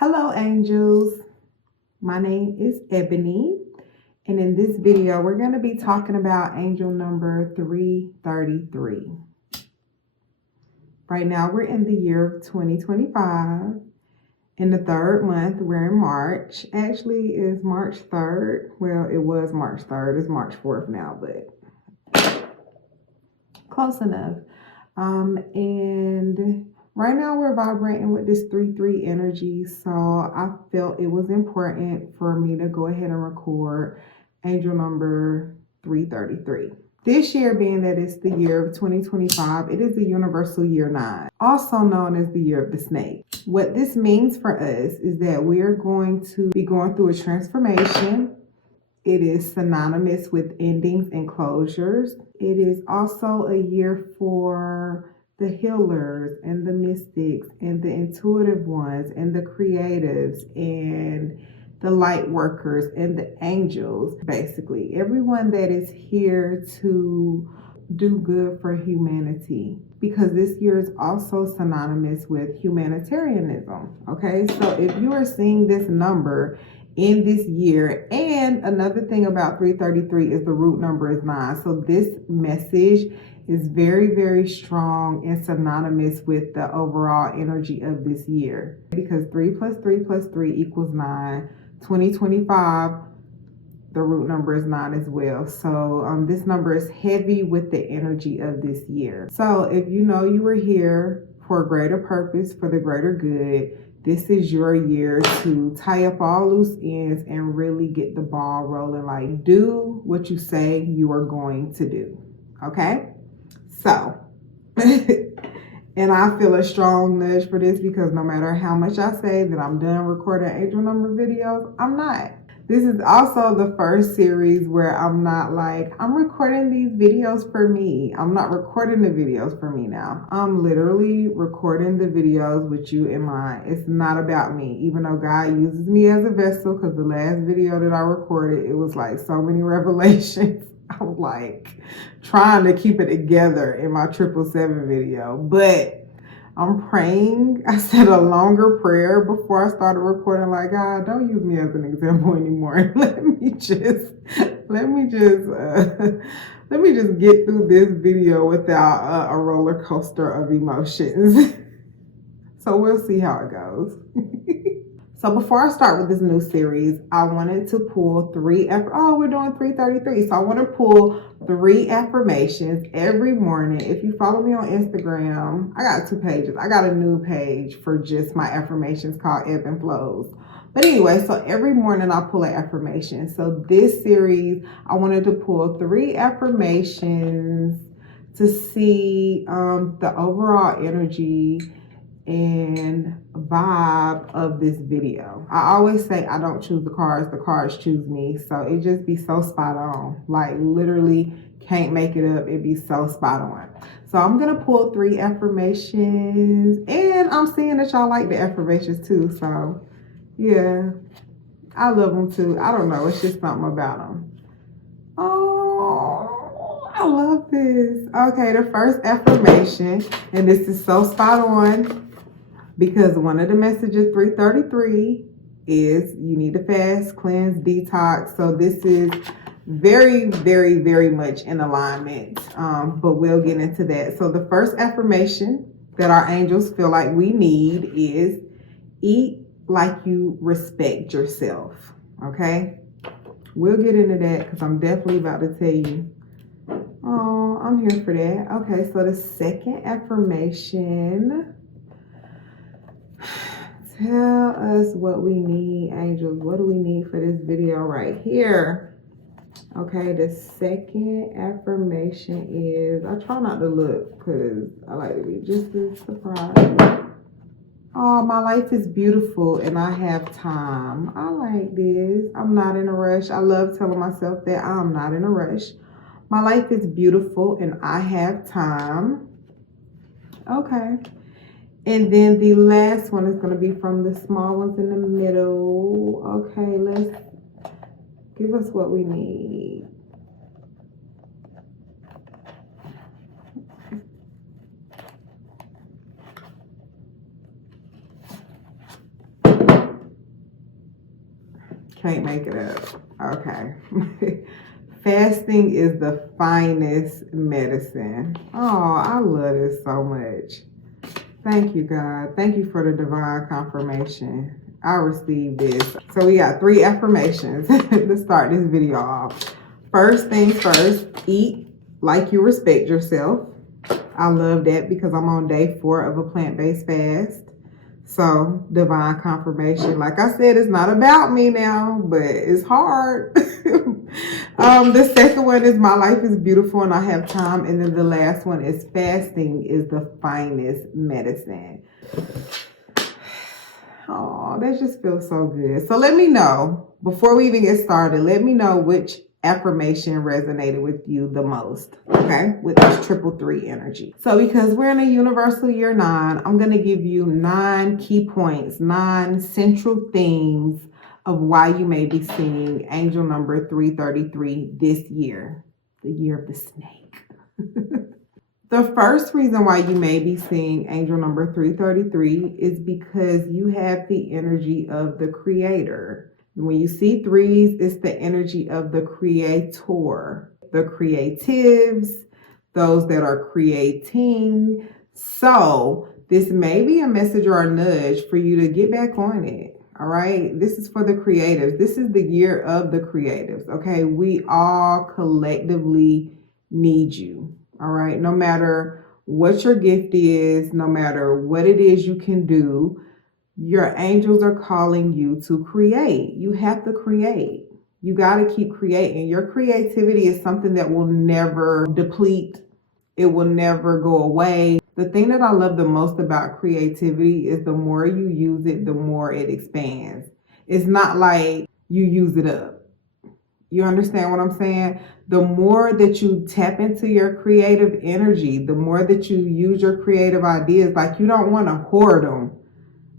Hello angels, my name is Ebony, and in this video we're going to be talking about angel number 333. Right now we're in the year of 2025. In the third month, we're in March. Actually, it's March 3rd. Well, it was March 3rd. It's March 4th now, but close enough. And right now we're vibrating with this 3-3 energy, so I felt it was important for me to go ahead and record angel number 333. This year, being that it's the year of 2025, it is the universal year 9, also known as the year of the snake. What this means for us is that we are going to be going through a transformation. It is synonymous with endings and closures. It is also a year for the healers and the mystics and the intuitive ones and the creatives and the light workers and the angels. Basically, everyone that is here to do good for humanity, because this year is also synonymous with humanitarianism. Okay, so if you are seeing this number in this year, and another thing about 333 is the root number is 9, so this message is very, very strong and synonymous with the overall energy of this year, because 3 plus 3 plus 3 equals 9. 2025, the root number is 9 as well. So this number is heavy with the energy of this year. So if you know you were here for a greater purpose, for the greater good, this is your year to tie up all loose ends and really get the ball rolling. Like, do what you say you are going to do. Okay? So, and I feel a strong nudge for this, because no matter how much I say that I'm done recording angel number videos, I'm not. This is also the first series where I'm not like, I'm recording these videos for me. I'm not recording the videos for me now. I'm literally recording the videos with you in mind. It's not about me, even though God uses me as a vessel, because the last video that I recorded, it was like so many revelations. I was like trying to keep it together in my 777 video, but I'm praying. I said a longer prayer before I started recording, like, God, don't use me as an example anymore. Let me just get through this video without a roller coaster of emotions. So we'll see how it goes. So before I start with this new series, I wanted to pull we're doing 333. So I want to pull 3 affirmations every morning. If you follow me on Instagram, I got 2 pages. I got a new page for just my affirmations called Ebb and Flows. But anyway, so every morning I pull an affirmation. So this series, I wanted to pull 3 affirmations to see the overall energy and vibe of this video. I always say I don't choose the cards choose me. So it just be so spot on. Like, literally can't make it up. It be so spot on. So I'm gonna pull 3 affirmations, and I'm seeing that y'all like the affirmations too. So yeah, I love them too. I don't know, it's just something about them. Oh, I love this. Okay, the first affirmation, and this is so spot on, because one of the messages 333 is you need to fast, cleanse, detox. So this is very, very, very much in alignment, but we'll get into that. So the first affirmation that our angels feel like we need is eat like you respect yourself. Okay, we'll get into that, because I'm definitely about to tell you. Oh, I'm here for that. Okay, so the second affirmation, tell us what we need, angels. What do we need for this video right here? Okay, the second affirmation is, I try not to look because I like to be just as surprised. Oh, my life is beautiful and I have time. I like this. I'm not in a rush. I love telling myself that I'm not in a rush. My life is beautiful and I have time. Okay. And then the last one is going to be from the small ones in the middle. Okay, let's give us what we need. Can't make it up. Okay. Fasting is the finest medicine. Oh, I love this so much. Thank you, God. Thank you for the divine confirmation. I received this. So we got 3 affirmations to start this video off. First things first, eat like you respect yourself. I love that because I'm on day 4 of a plant-based fast. So divine confirmation. Like I said, it's not about me now, but it's hard. The second one is my life is beautiful and I have time. And then the last one is fasting is the finest medicine. Oh, that just feels so good. So let me know, before we even get started, let me know which affirmation resonated with you the most, okay, with this 333 energy. So because we're in a universal year 9, I'm going to give you 9 key points, 9 central themes of why you may be seeing angel number 333 this year, the year of the snake. The first reason why you may be seeing angel number 333 is because you have the energy of the creator. When you see 3s, it's the energy of the creator, the creatives, those that are creating. So this may be a message or a nudge for you to get back on it. All right. This is for the creatives. This is the year of the creatives. Okay. We all collectively need you. All right. No matter what your gift is, no matter what it is you can do, your angels are calling you to create. You have to create. You got to keep creating. Your creativity is something that will never deplete. It will never go away. The thing that I love the most about creativity is the more you use it, the more it expands. It's not like you use it up. You understand what I'm saying? The more that you tap into your creative energy, the more that you use your creative ideas, like you don't want to hoard them,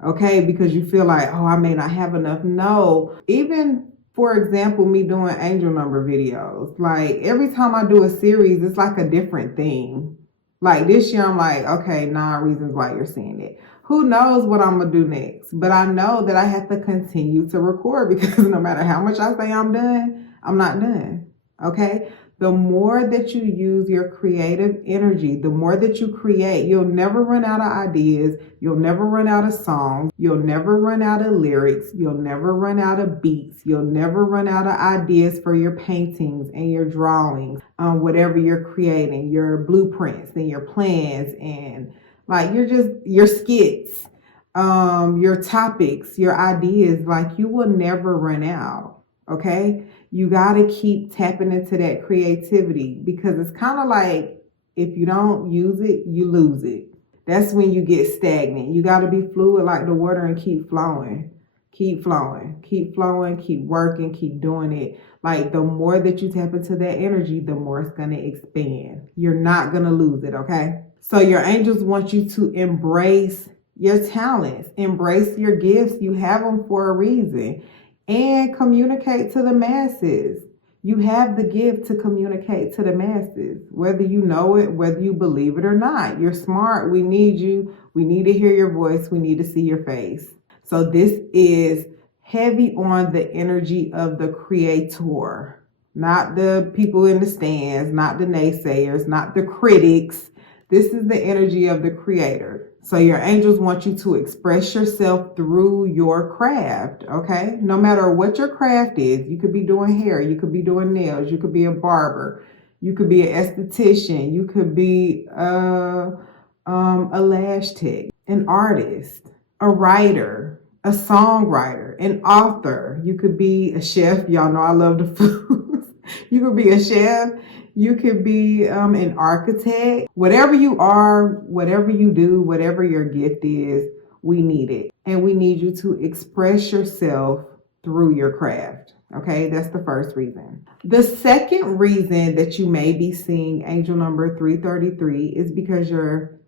okay? Because you feel like, oh, I may not have enough. No, even for example, me doing angel number videos, like every time I do a series, it's like a different thing. Like this year, I'm like, okay, 9 reasons why you're seeing it. Who knows what I'm going to do next? But I know that I have to continue to record because no matter how much I say I'm done, I'm not done. Okay. The more that you use your creative energy, the more that you create, you'll never run out of ideas. You'll never run out of songs. You'll never run out of lyrics. You'll never run out of beats. You'll never run out of ideas for your paintings and your drawings, whatever you're creating, your blueprints and your plans and like your skits, your topics, your ideas, like you will never run out. Okay. You got to keep tapping into that creativity because it's kind of like if you don't use it, you lose it. That's when you get stagnant. You got to be fluid like the water and keep flowing. Keep flowing, keep flowing, keep working, keep doing it. Like the more that you tap into that energy, the more it's going to expand. You're not going to lose it, okay? So your angels want you to embrace your talents, embrace your gifts. You have them for a reason. And communicate to the masses. You have the gift to communicate to the masses, whether you know it, whether you believe it or not. You're smart. We need you. We need to hear your voice. We need to see your face. So this is heavy on the energy of the creator, not the people in the stands, not the naysayers, not the critics. This is the energy of the creator. So your angels want you to express yourself through your craft, okay? No matter what your craft is, you could be doing hair, you could be doing nails, you could be a barber, you could be an esthetician, you could be a lash tech, an artist, a writer, a songwriter, an author. You could be a chef. Y'all know I love the food. You could be a chef. You could be an architect. Whatever you are, whatever you do, whatever your gift is, we need it. And we need you to express yourself through your craft. Okay, that's the first reason. The second reason that you may be seeing angel number 333 is because your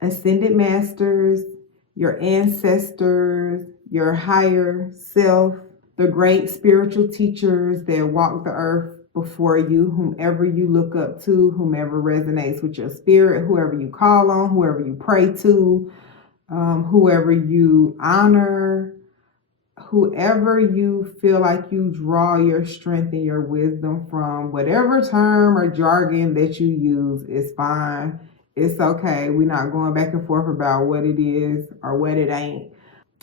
ascended masters, your ancestors, your higher self, the great spiritual teachers that walk the earth before you, whomever you look up to, whomever resonates with your spirit, whoever you call on, whoever you pray to, whoever you honor, whoever you feel like you draw your strength and your wisdom from, whatever term or jargon that you use is fine. It's okay. We're not going back and forth about what it is or what it ain't.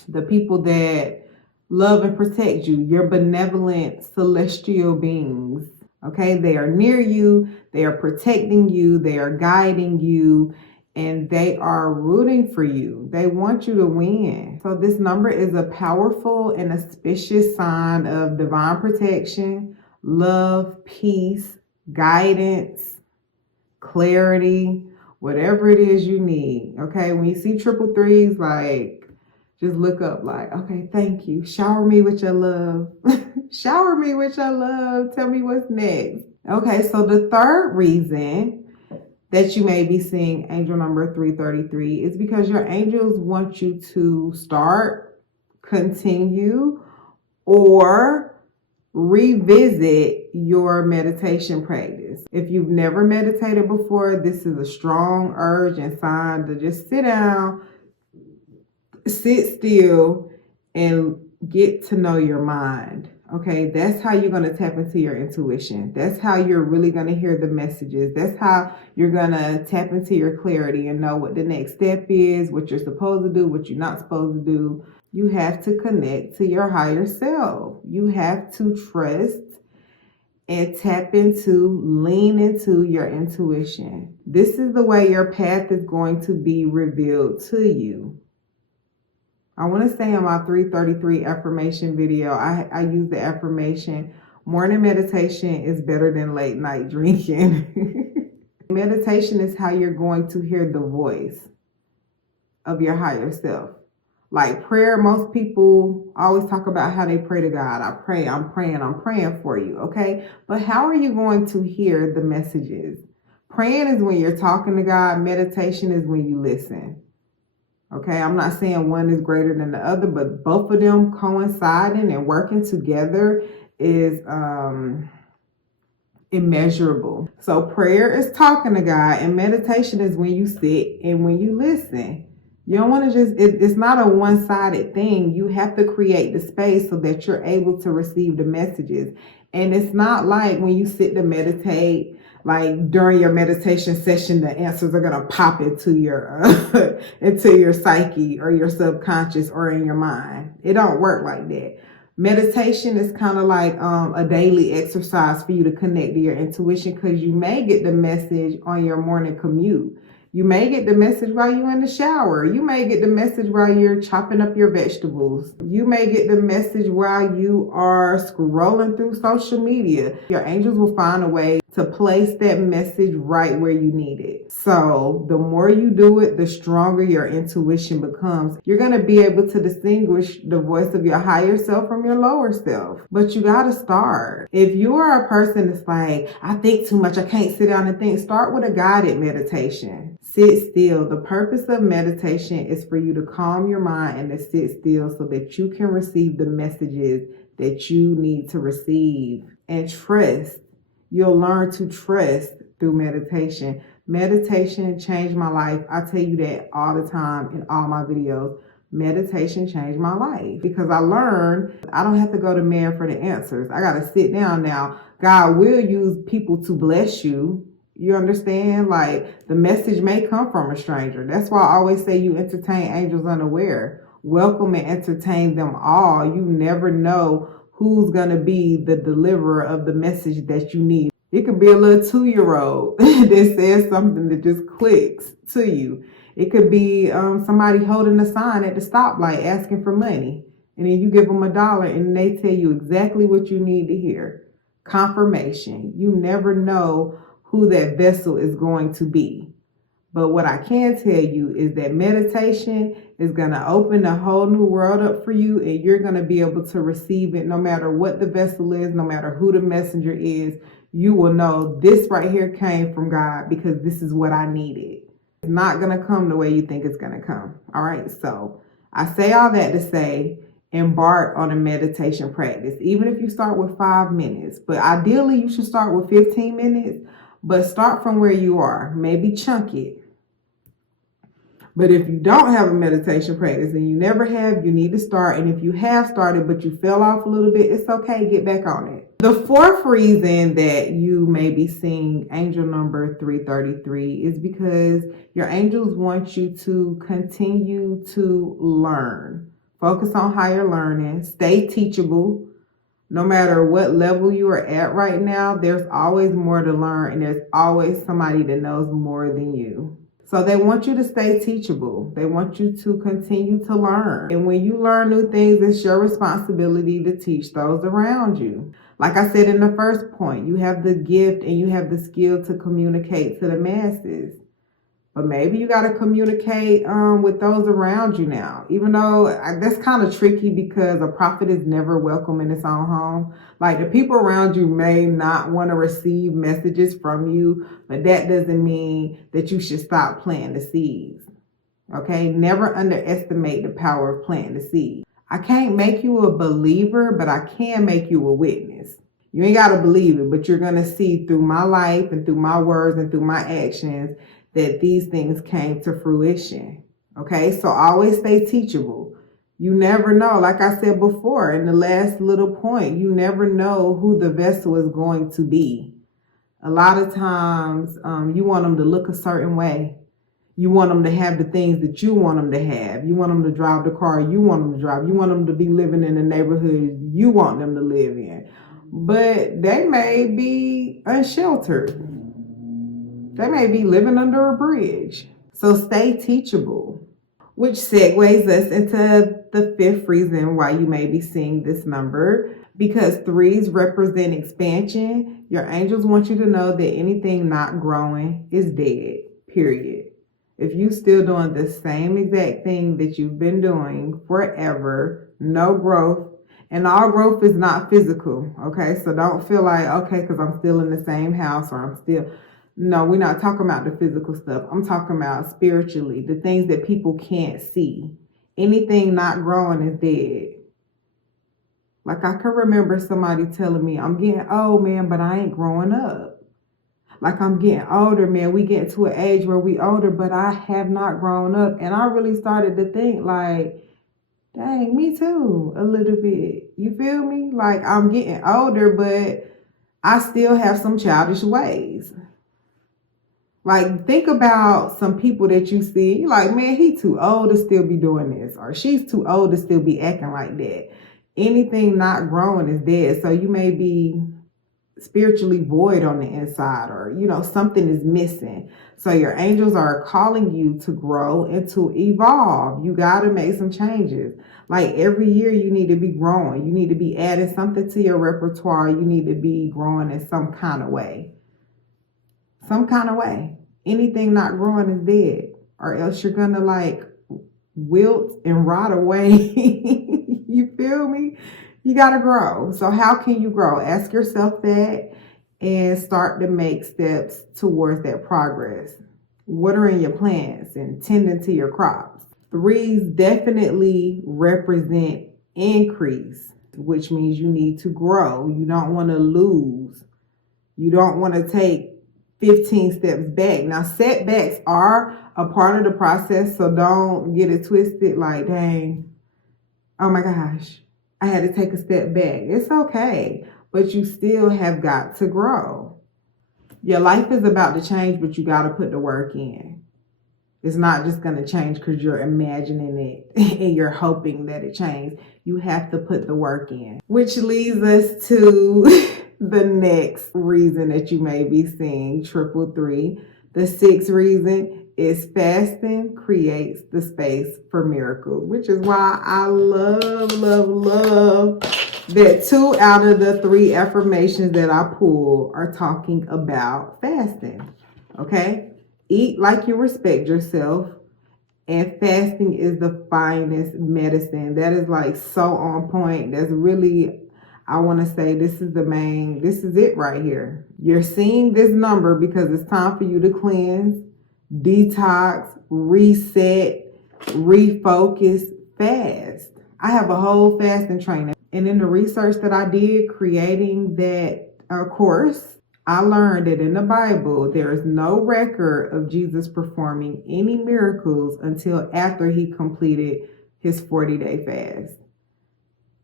The people that love and protect you, your benevolent celestial beings, okay? They are near you, they are protecting you, they are guiding you, and they are rooting for you. They want you to win. So this number is a powerful and auspicious sign of divine protection, love, peace, guidance, clarity, whatever it is you need. Okay, when you see triple threes, like, just look up like, okay, thank you. Shower me with your love. Shower me with your love. Tell me what's next. Okay, so the third reason that you may be seeing angel number 333 is because your angels want you to start, continue, or revisit your meditation practice. If you've never meditated before, this is a strong urge and sign to just sit down, sit still, and get to know your mind. Okay, that's how you're going to tap into your intuition. That's how you're really going to hear the messages. That's how you're going to tap into your clarity and know what the next step is, what you're supposed to do, what you're not supposed to do. You have to connect to your higher self. You have to trust and tap into, lean into your intuition. This is the way your path is going to be revealed to you. I want to say in my 333 affirmation video, I use the affirmation, morning meditation is better than late night drinking. Meditation is how you're going to hear the voice of your higher self. Like prayer, most people always talk about how they pray to God. I'm praying for you, okay? But how are you going to hear the messages? Praying is when you're talking to God. Meditation is when you listen. Okay, I'm not saying one is greater than the other, but both of them coinciding and working together is immeasurable. So prayer is talking to God, and meditation is when you sit and when you listen. You don't want to it's not a one-sided thing. You have to create the space so that you're able to receive the messages. And it's not like when you sit to meditate, like during your meditation session, the answers are going to pop into your into your psyche or your subconscious or in your mind. It don't work like that. Meditation is kind of like a daily exercise for you to connect to your intuition, because you may get the message on your morning commute. You may get the message while you're in the shower. You may get the message while you're chopping up your vegetables. You may get the message while you are scrolling through social media. Your angels will find a way to place that message right where you need it. So the more you do it, the stronger your intuition becomes. You're going to be able to distinguish the voice of your higher self from your lower self. But you got to start. If you are a person that's like, I think too much, I can't sit down and think, start with a guided meditation. Sit still. The purpose of meditation is for you to calm your mind and to sit still so that you can receive the messages that you need to receive. And trust. You'll learn to trust through meditation. Meditation changed my life. I tell you that all the time in all my videos. Meditation changed my life because I learned I don't have to go to man for the answers. I got to sit down now. God will use people to bless you. You understand? Like the message may come from a stranger. That's why I always say you entertain angels unaware. Welcome and entertain them all. You never know who's going to be the deliverer of the message that you need. It could be a little 2-year-old that says something that just clicks to you. It could be somebody holding a sign at the stoplight asking for money. And then you give them $1 and they tell you exactly what you need to hear. Confirmation. You never know who that vessel is going to be. But what I can tell you is that meditation is going to open a whole new world up for you, and you're going to be able to receive it no matter what the vessel is, no matter who the messenger is. You will know this right here came from God because this is what I needed. It's not going to come the way you think it's going to come. All right. So I say all that to say, embark on a meditation practice, even if you start with 5 minutes. But ideally, you should start with 15 minutes. But start from where you are. Maybe chunk it. But if you don't have a meditation practice and you never have, you need to start. And if you have started but you fell off a little bit, it's okay, get back on it. The fourth reason that you may be seeing angel number 333 is because your angels want you to continue to learn. Focus on higher learning, stay teachable. No matter what level you are at right now, there's always more to learn and there's always somebody that knows more than you. So they want you to stay teachable. They want you to continue to learn. And when you learn new things, it's your responsibility to teach those around you. Like I said in the first point, you have the gift and you have the skill to communicate to the masses. But maybe you got to communicate with those around you now. Even though that's kind of tricky because a prophet is never welcome in his own home. Like the people around you may not want to receive messages from you, but that doesn't mean that you should stop planting the seeds. Okay? Never underestimate the power of planting the seed. I can't make you a believer, but I can make you a witness. You ain't got to believe it, but you're going to see through my life and through my words and through my actions that these things came to fruition. Okay, so always stay teachable. You never know, like I said before in the last little point, you never know who the vessel is going to be. A lot of times you want them to look a certain way. You want them to have the things that you want them to have. You want them to drive the car you want them to drive. You want them to be living in the neighborhood you want them to live in. But they may be unsheltered. They may be living under a bridge. So stay teachable, which segues us into the fifth reason why you may be seeing this number. Because threes represent expansion, your angels want you to know that anything not growing is dead, period. If you still doing the same exact thing that you've been doing forever, no growth, and all growth is not physical, okay? So don't feel like, okay, because I'm still in the same house or I'm still... No, we're not talking about the physical stuff. I'm talking about spiritually, the things that people can't see. Anything not growing is dead. Like I can remember somebody telling me, I'm getting old, man, but I ain't growing up. Like I'm getting older, man. We get to an age where we older, but I have not grown up. And I really started to think like, dang, me too, a little bit. You feel me? Like I'm getting older, but I still have some childish ways. Like, think about some people that you see, you're like, man, he too old to still be doing this, or she's too old to still be acting like that. Anything not growing is dead. So you may be spiritually void on the inside, or, something is missing. So your angels are calling you to grow and to evolve. You got to make some changes. Like every year you need to be growing. You need to be adding something to your repertoire. You need to be growing in some kind of way. Some kind of way. Anything not growing is dead, or else you're gonna like wilt and rot away. You feel me? You gotta grow. So how can you grow? Ask yourself that and start to make steps towards that progress. Watering your plants and tending to your crops. Threes definitely represent increase, which means you need to grow. You don't want to lose. You don't want to take 15 steps back. Now, setbacks are a part of the process, so don't get it twisted like, dang, oh my gosh, I had to take a step back. It's okay, but you still have got to grow. Your life is about to change, but you got to put the work in. It's not just going to change because you're imagining it and you're hoping that it changes. You have to put the work in, which leads us to the next reason that you may be seeing 333. The sixth reason is fasting creates the space for miracles, which is why I love that 2 out of the 3 affirmations that I pull are talking about fasting. Okay? Eat like you respect yourself. And fasting is the finest medicine. That is like so on point. That's really, I want to say this is it right here. You're seeing this number because it's time for you to cleanse, detox, reset, refocus, fast. I have a whole fasting training. And in the research that I did creating that course, I learned that in the Bible, there is no record of Jesus performing any miracles until after he completed his 40-day fast.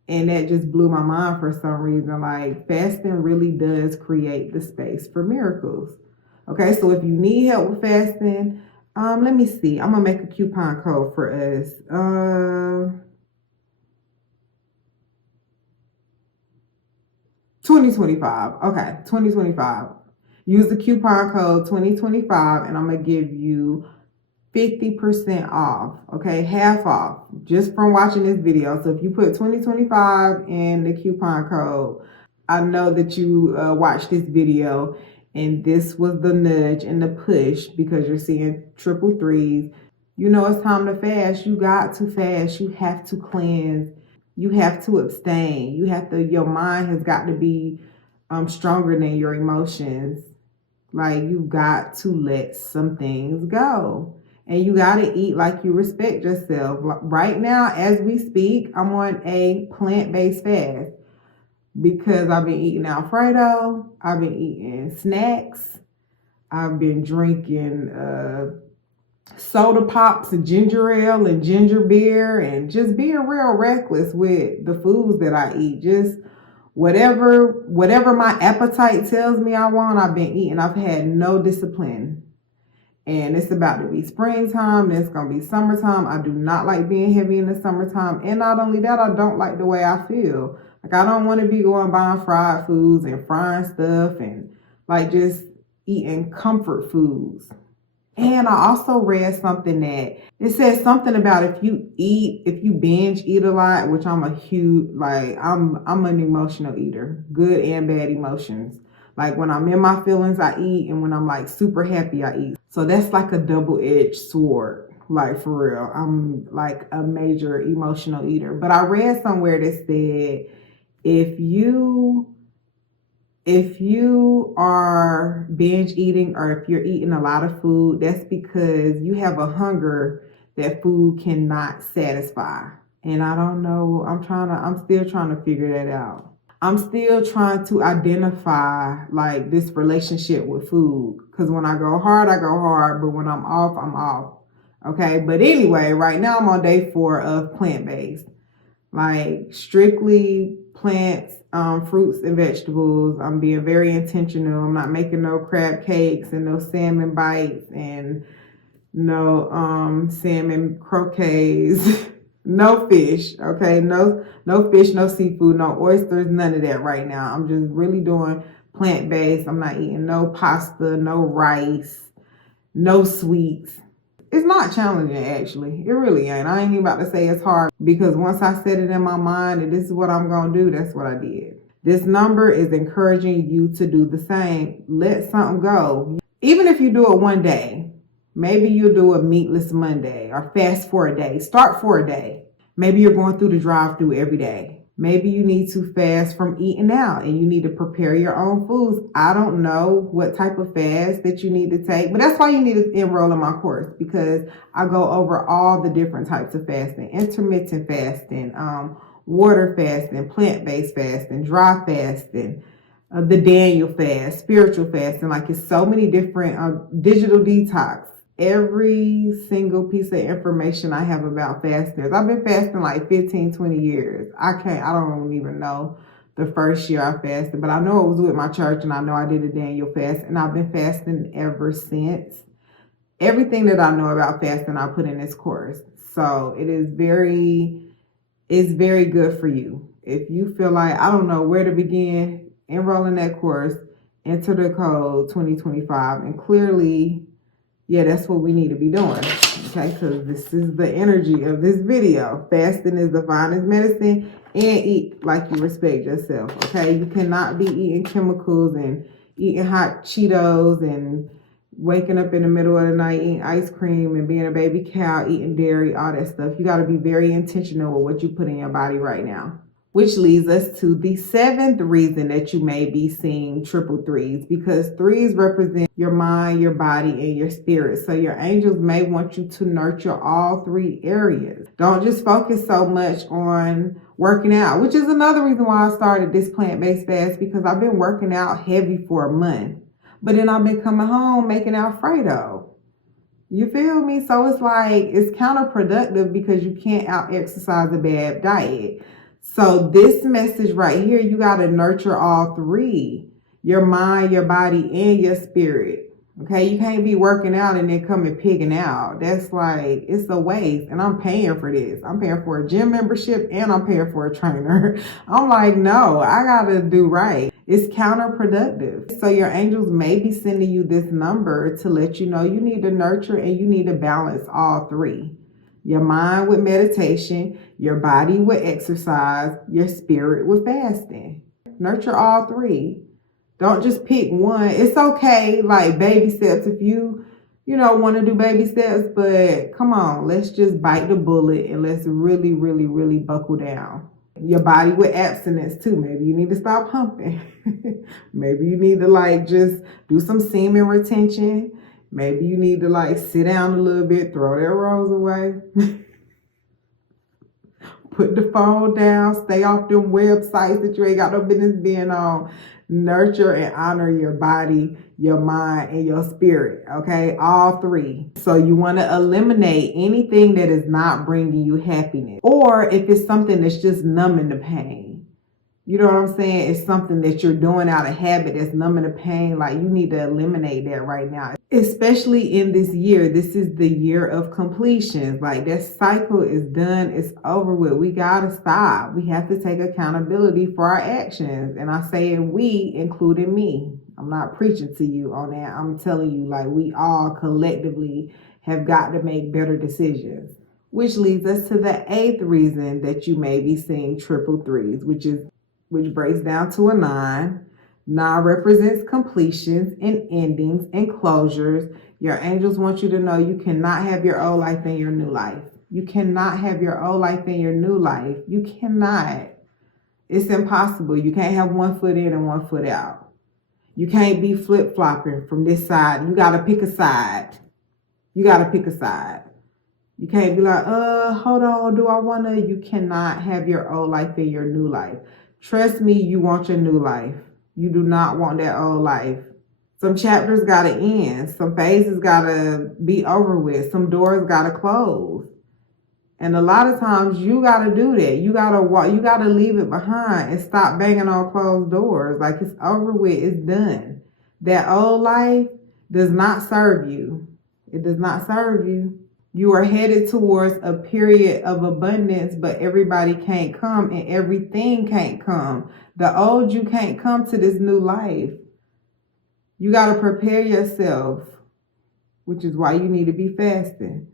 And that just blew my mind for some reason. Like, fasting really does create the space for miracles. Okay, so if you need help with fasting, let me see. I'm gonna make a coupon code for us. 2025. Okay, 2025. Use the coupon code 2025 and I'm gonna give you 50% off. Okay, half off just from watching this video. So if you put 2025 in the coupon code, I know that you watched this video and this was the nudge and the push because you're seeing triple threes. You know it's time to fast. You got to fast. You have to cleanse. You have to abstain. Your mind has got to be stronger than your emotions. Like, you got to let some things go. And you got to eat like you respect yourself. Right now, as we speak, I'm on a plant-based fast because I've been eating Alfredo. I've been eating snacks. I've been drinking soda pops and ginger ale and ginger beer and just being real reckless with the foods that I eat. Just whatever my appetite tells me I want, I've been eating. I've had no discipline. And it's about to be springtime. It's going to be summertime. I do not like being heavy in the summertime. And not only that, I don't like the way I feel. Like, I don't want to be going buying fried foods and frying stuff and like just eating comfort foods. And I also read something that it says something about if you binge eat a lot, which I'm a huge, like, I'm an emotional eater, good and bad emotions. Like, when I'm in my feelings, I eat, and when I'm like super happy, I eat. So that's like a double-edged sword, like, for real. I'm like a major emotional eater. But I read somewhere that said if you are binge eating or if you're eating a lot of food, that's because you have a hunger that food cannot satisfy. And I don't know, I'm still trying to figure that out. I'm still trying to identify like this relationship with food. Because when I go hard, but when I'm off, I'm off. Okay, but anyway, right now I'm on day 4 of plant-based. Like, strictly plants, fruits and vegetables. I'm being very intentional. I'm not making no crab cakes and no salmon bites and no salmon croquets. No fish, okay? No fish, no seafood, no oysters, none of that right now. I'm just really doing plant-based. I'm not eating no pasta, no rice, no sweets. It's not challenging, actually. It really ain't. I ain't even about to say it's hard because once I set it in my mind that this is what I'm going to do, that's what I did. This number is encouraging you to do the same. Let something go. Even if you do it one day, maybe you'll do a meatless Monday or fast for a day. Start for a day. Maybe you're going through the drive-thru every day. Maybe you need to fast from eating out and you need to prepare your own foods. I don't know what type of fast that you need to take, but that's why you need to enroll in my course because I go over all the different types of fasting: intermittent fasting, water fasting, plant-based fasting, dry fasting, the Daniel fast, spiritual fasting. Like, it's so many different digital detox. Every single piece of information I have about fasting. I've been fasting like 15, 20 years. I don't even know the first year I fasted, but I know it was with my church and I know I did a Daniel fast and I've been fasting ever since. Everything that I know about fasting, I put in this course. So it's very good for you. If you feel like, I don't know where to begin, enroll in that course, enter the code 2025, and clearly, yeah, that's what we need to be doing, okay? Because this is the energy of this video. Fasting is the finest medicine, and eat like you respect yourself, okay? You cannot be eating chemicals and eating hot Cheetos and waking up in the middle of the night eating ice cream and being a baby cow, eating dairy, all that stuff. You got to be very intentional with what you put in your body right now. Which leads us to the 7th reason that you may be seeing triple threes, because threes represent your mind, your body, and your spirit. So your angels may want you to nurture all 3 areas. Don't just focus so much on working out, which is another reason why I started this plant-based fast, because I've been working out heavy for a month, but then I've been coming home making Alfredo. You feel me? So it's like, it's counterproductive because you can't out exercise a bad diet. So this message right here, you got to nurture all three: your mind, your body, and your spirit. Okay, you can't be working out and then coming pigging out. That's like, it's a waste. And I'm paying for this. I'm paying for a gym membership and I'm paying for a trainer. I'm like, no, I gotta do right. It's counterproductive. So your angels may be sending you this number to let you know you need to nurture and you need to balance all three: your mind with meditation, your body with exercise, your spirit with fasting. Nurture all three. Don't just pick one. It's okay, like baby steps, if you want to do baby steps, but come on, let's just bite the bullet and let's really, really, really buckle down. Your body with abstinence too. Maybe you need to stop humping. Maybe you need to just do some semen retention. Maybe you need to sit down a little bit, throw that rose away. Put the phone down, stay off them websites that you ain't got no business being on. Nurture and honor your body, your mind, and your spirit, okay? All three. So you want to eliminate anything that is not bringing you happiness. Or if it's something that's just numbing the pain. You know what I'm saying? It's something that you're doing out of habit that's numbing the pain. Like, you need to eliminate that right now. Especially in this year. This is the year of completion. Like, that cycle is done. It's over with. We got to stop. We have to take accountability for our actions. And I say it, we, including me. I'm not preaching to you on that. I'm telling you, we all collectively have got to make better decisions. Which leads us to the 8th reason that you may be seeing triple threes, which breaks down to a 9. 9 represents completions and endings and closures. Your angels want you to know you cannot have your old life in your new life. You cannot have your old life in your new life. You cannot. It's impossible. You can't have one foot in and one foot out. You can't be flip-flopping from this side. You got to pick a side. You got to pick a side. You can't be like, hold on, do I want to? You cannot have your old life in your new life. Trust me, you want your new life. You do not want that old life. Some chapters got to end. Some phases got to be over with. Some doors got to close. And a lot of times you got to do that. You got to walk. You got to leave it behind and stop banging on closed doors. Like, it's over with. It's done. That old life does not serve you. It does not serve you. You are headed towards a period of abundance, but everybody can't come and everything can't come. The old you can't come to this new life. You got to prepare yourself, which is why you need to be fasting.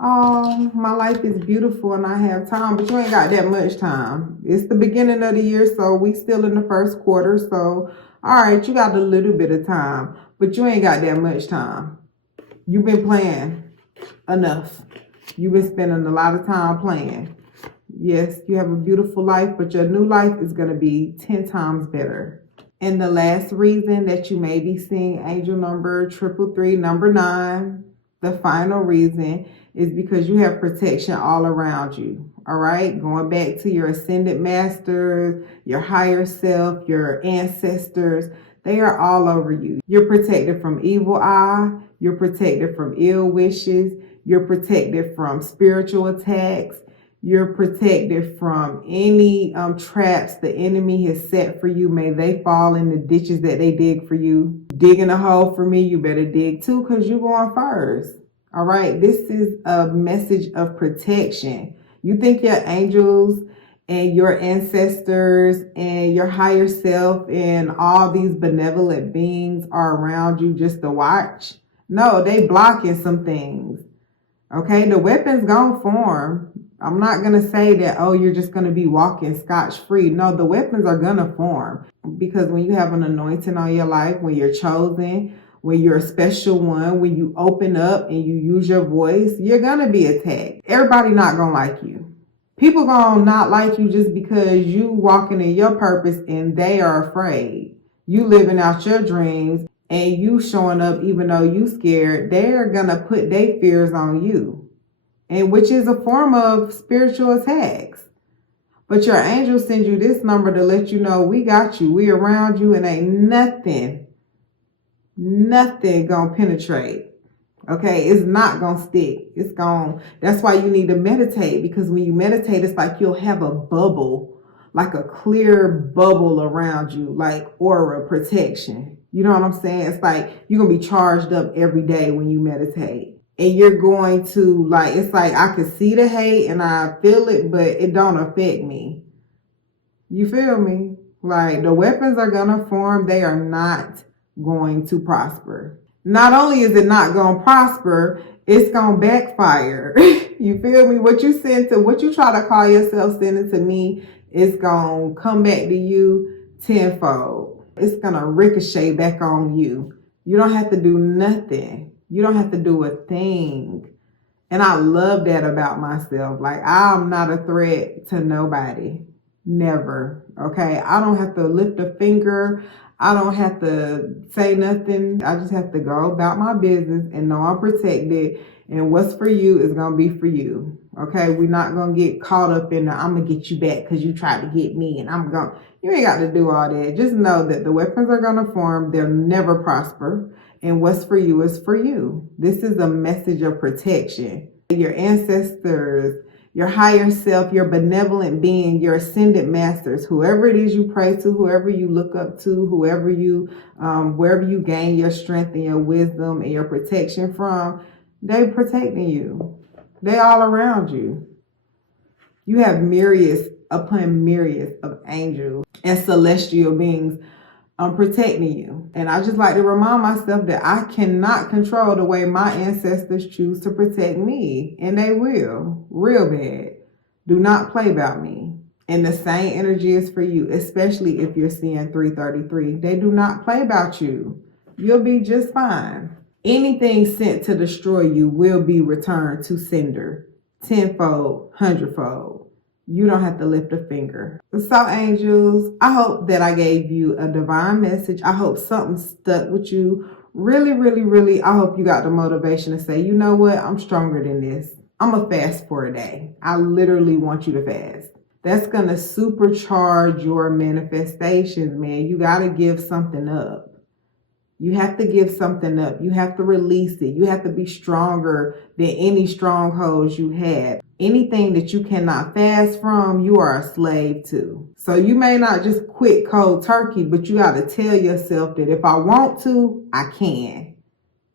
Oh, my life is beautiful and I have time, but you ain't got that much time. It's the beginning of the year, so we still in the first quarter. So, all right, you got a little bit of time, but you ain't got that much time. You've been playing enough. You've been spending a lot of time playing. Yes, you have a beautiful life, but your new life is going to be 10 times better. And the last reason that you may be seeing angel number 333, number 9, the final reason, is because you have protection all around you. All right, going back to your ascended masters, your higher self, your ancestors, they are all over you. You're protected from evil eye. You're protected from ill wishes. You're protected from spiritual attacks. You're protected from any traps the enemy has set for you. May they fall in the ditches that they dig for you. Digging a hole for me, you better dig too, because you're going first. All right, this is a message of protection. You think your angels and your ancestors and your higher self and all these benevolent beings are around you just to watch? No, they blocking some things. Okay, the weapon's gonna form. I'm not gonna say that, oh, you're just gonna be walking scotch-free. No, the weapons are gonna form, because when you have an anointing on your life, when you're chosen, when you're a special one, when you open up and you use your voice, you're gonna be attacked. Everybody not gonna like you. People gonna not like you just because you walking in your purpose and they are afraid. You living out your dreams and you showing up even though you scared. They're gonna put their fears on you, and which is a form of spiritual attacks. But your angel sends you this number to let you know we got you, we around you, and ain't nothing gonna penetrate. Okay, it's not gonna stick. It's gone. That's why you need to meditate, because when you meditate, it's like you'll have a bubble, like a clear bubble around you, like aura protection. You know what I'm saying? It's like you're gonna be charged up every day when you meditate. And you're going to, like, it's like I could see the hate and I feel it, but it don't affect me. You feel me? Like, the weapons are gonna form, they are not going to prosper. Not only is it not gonna prosper, it's gonna backfire. You feel me? What you try to call yourself sending to me is gonna come back to you tenfold. It's gonna ricochet back on you. You don't have to do nothing. You don't have to do a thing. And I love that about myself. Like, I'm not a threat to nobody. Never. Okay? I don't have to lift a finger. I don't have to say nothing. I just have to go about my business and know I'm protected. And what's for you is going to be for you. Okay? We're not going to get caught up in the, I'm going to get you back because you tried to get me. And you ain't got to do all that. Just know that the weapons are going to form. They'll never prosper. And what's for you is for you. This is a message of protection. Your ancestors, your higher self, your benevolent being, your ascended masters, whoever it is you pray to, whoever you look up to, wherever you gain your strength and your wisdom and your protection from, they protecting you. They all around you. You have myriads upon myriads of angels and celestial beings protecting you. And I just like to remind myself that I cannot control the way my ancestors choose to protect me. And they will. Real bad. Do not play about me. And the same energy is for you, especially if you're seeing 333. They do not play about you. You'll be just fine. Anything sent to destroy you will be returned to sender. Tenfold, hundredfold. You don't have to lift a finger. So, angels, I hope that I gave you a divine message. I hope something stuck with you. Really, really, really, I hope you got the motivation to say, you know what? I'm stronger than this. I'm going to fast for a day. I literally want you to fast. That's going to supercharge your manifestations, man. You got to give something up. You have to give something up. You have to release it. You have to be stronger than any strongholds you have. Anything that you cannot fast from, you are a slave to. So you may not just quit cold turkey, but you got to tell yourself that if I want to, I can.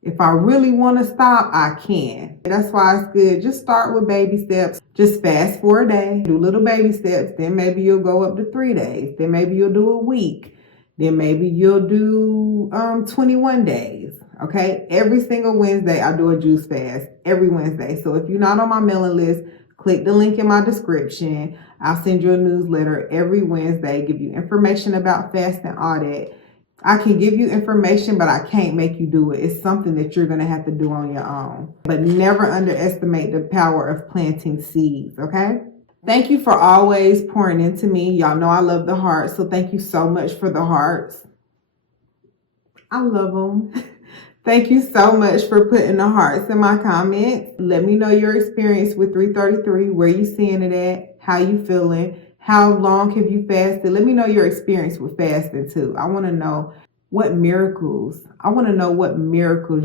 If I really want to stop, I can. That's why it's good. Just start with baby steps. Just fast for a day. Do little baby steps. Then maybe you'll go up to 3 days. Then maybe you'll do a week. Then maybe you'll do 21 days. Okay? Every single Wednesday, I do a juice fast. Every Wednesday. So if you're not on my mailing list, click the link in my description. I'll send you a newsletter every Wednesday, give you information about fasting, all that. I can give you information, but I can't make you do it. It's something that you're going to have to do on your own. But never underestimate the power of planting seeds, okay? Thank you for always pouring into me. Y'all know I love the hearts, so thank you so much for the hearts. I love them. Thank you so much for putting the hearts in my comments. Let me know your experience with 333, where you seeing it at, how you feeling, how long have you fasted. Let me know your experience with fasting too. I want to know what miracles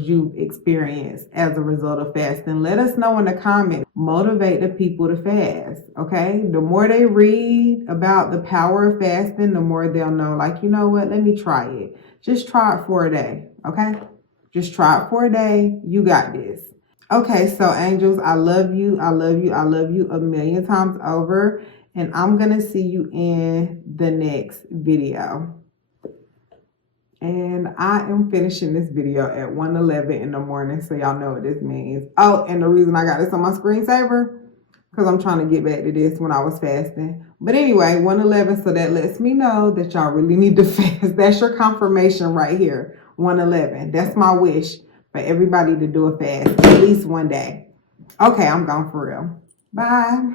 you experienced as a result of fasting. Let us know in the comments. Motivate the people to fast, okay? The more they read about the power of fasting, the more they'll know, like, you know what, let me try it. Just try it for a day, okay? Just try it for a day. You got this. Okay, so angels, I love you. I love you. I love you a million times over. And I'm going to see you in the next video. And I am finishing this video at 1:11 in the morning. So y'all know what this means. Oh, and the reason I got this on my screensaver, because I'm trying to get back to this when I was fasting. But anyway, 1:11. So that lets me know that y'all really need to fast. That's your confirmation right here. 1:11. That's my wish for everybody to do a fast at least one day. Okay, I'm gone for real. Bye.